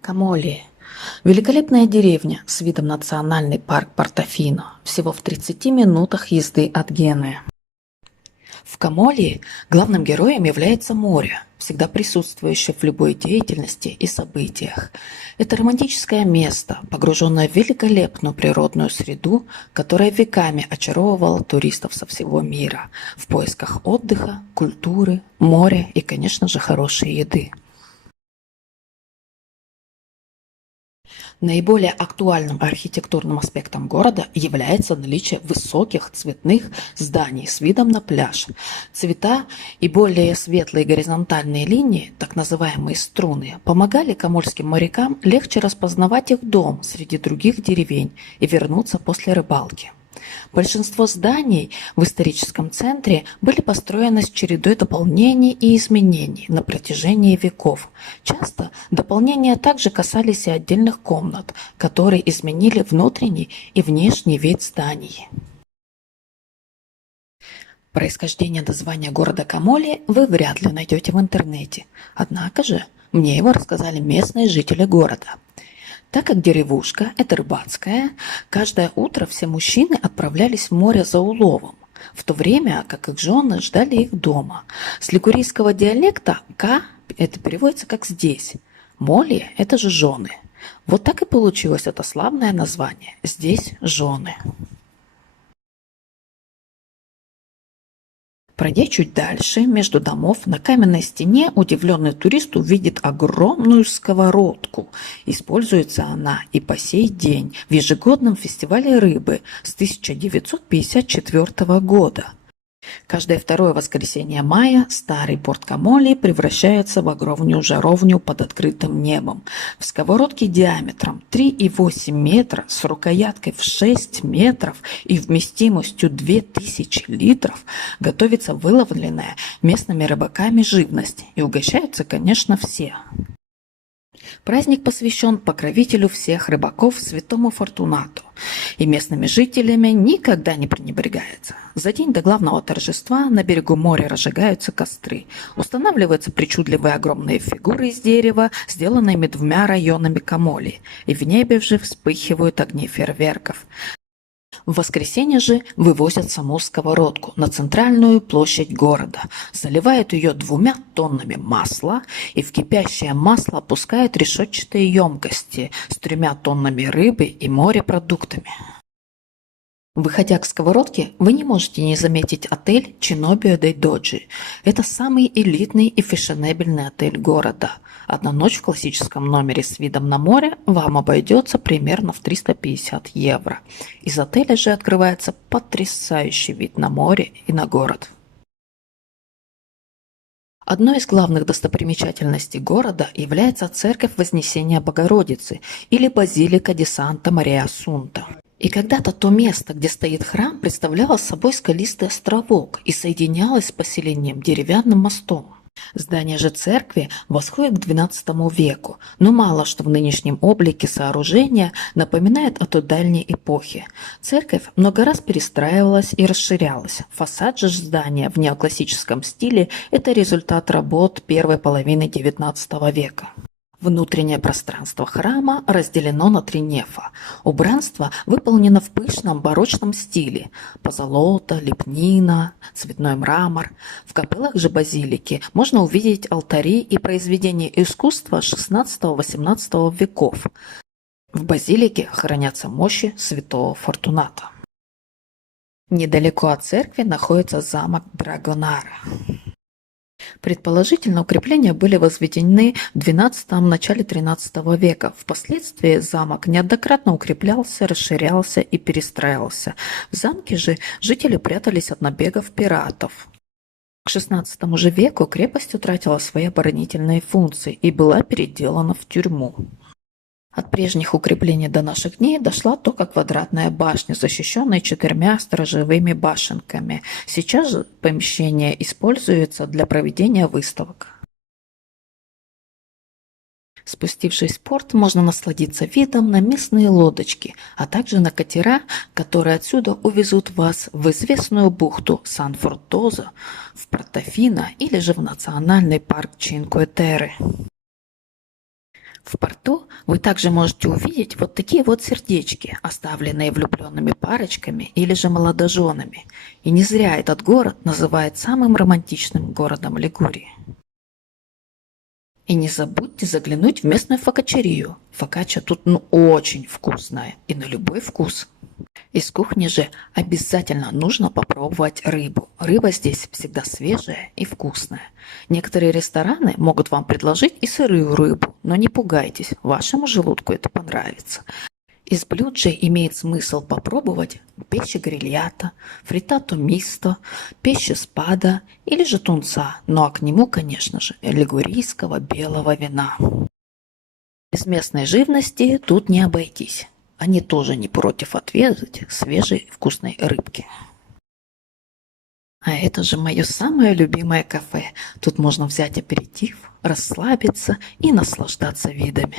Камолии. Великолепная деревня с видом на национальный парк Портофино, всего в 30 минутах езды от Генуи. В Камолии главным героем является море, всегда присутствующее в любой деятельности и событиях. Это романтическое место, погруженное в великолепную природную среду, которая веками очаровывала туристов со всего мира в поисках отдыха, культуры, моря и, конечно же, хорошей еды. Наиболее актуальным архитектурным аспектом города является наличие высоких цветных зданий с видом на пляж. Цвета и более светлые горизонтальные линии, так называемые струны, помогали камольским морякам легче распознавать их дом среди других деревень и вернуться после рыбалки. Большинство зданий в историческом центре были построены с чередой дополнений и изменений на протяжении веков. Часто дополнения также касались и отдельных комнат, которые изменили внутренний и внешний вид зданий. Происхождение названия города Камоли вы вряд ли найдете в интернете. Однако же мне его рассказали местные жители города. Так как деревушка – это рыбацкая, каждое утро все мужчины отправлялись в море за уловом, в то время как их жены ждали их дома. С лигурийского диалекта «ка» это переводится как «здесь», «моли» – это же «жены». Вот так и получилось это славное название «здесь жены». Пройдя чуть дальше, между домов, на каменной стене удивленный турист увидит огромную сковородку. Используется она и по сей день в ежегодном фестивале рыбы с 1954 года. Каждое второе воскресенье мая старый порт Камоли превращается в огромную жаровню под открытым небом. В сковородке диаметром 3,8 метра с рукояткой в 6 метров и вместимостью 2000 литров готовится выловленная местными рыбаками живность, и угощаются, конечно, все. Праздник посвящен покровителю всех рыбаков святому Фортунату, и местными жителями никогда не пренебрегается. За день до главного торжества на берегу моря разжигаются костры, устанавливаются причудливые огромные фигуры из дерева, сделанными 2 районами Камоли, и в небе же вспыхивают огни фейерверков. В воскресенье же вывозят саму сковородку на центральную площадь города, заливают ее 2 тоннами масла и в кипящее масло опускают решетчатые емкости с 3 тоннами рыбы и морепродуктами. Выходя к сковородке, вы не можете не заметить отель Чинобио дей Доджи. Это самый элитный и фешенебельный отель города. Одна ночь в классическом номере с видом на море вам обойдется примерно в 350 евро. Из отеля же открывается потрясающий вид на море и на город. Одной из главных достопримечательностей города является церковь Вознесения Богородицы или базилика ди Санта-Мария-Ассунта. И когда-то то место, где стоит храм, представляло собой скалистый островок и соединялось с поселением деревянным мостом. Здание же церкви восходит к XII веку, но мало что в нынешнем облике сооружения напоминает о той дальней эпохе. Церковь много раз перестраивалась и расширялась. Фасад же здания в неоклассическом стиле – это результат работ первой половины XIX века. Внутреннее пространство храма разделено на 3 нефа. Убранство выполнено в пышном барочном стиле. Позолота, лепнина, цветной мрамор. В капеллах же базилики можно увидеть алтари и произведения искусства XVI-XVIII веков. В базилике хранятся мощи святого Фортуната. Недалеко от церкви находится замок Драгонара. Предположительно, укрепления были возведены в XII – начале XIII века. Впоследствии замок неоднократно укреплялся, расширялся и перестраивался. В замке же жители прятались от набегов пиратов. К XVI же веку крепость утратила свои оборонительные функции и была переделана в тюрьму. От прежних укреплений до наших дней дошла только квадратная башня, защищенная 4 сторожевыми башенками. Сейчас же помещение используется для проведения выставок. Спустившись в порт, можно насладиться видом на местные лодочки, а также на катера, которые отсюда увезут вас в известную бухту Сан-Фортозо, в Портофино или же в национальный парк Чинкуэ-Терре. В порту вы также можете увидеть вот такие вот сердечки, оставленные влюбленными парочками или же молодоженами. И не зря этот город называют самым романтичным городом Лигурии. И не забудьте заглянуть в местную фокаччерию. Фокачча тут очень вкусная и на любой вкус. Из кухни же обязательно нужно попробовать рыбу. Рыба здесь всегда свежая и вкусная. Некоторые рестораны могут вам предложить и сырую рыбу, но не пугайтесь, вашему желудку это понравится. Из блюд же имеет смысл попробовать печи грильята, фриттато мисто, печи спада или же тунца, ну а к нему, конечно же, лигурийского белого вина. Без местной живности тут не обойтись. Они тоже не против отведать свежей вкусной рыбки. А это же мое самое любимое кафе. Тут можно взять аперитив, расслабиться и наслаждаться видами.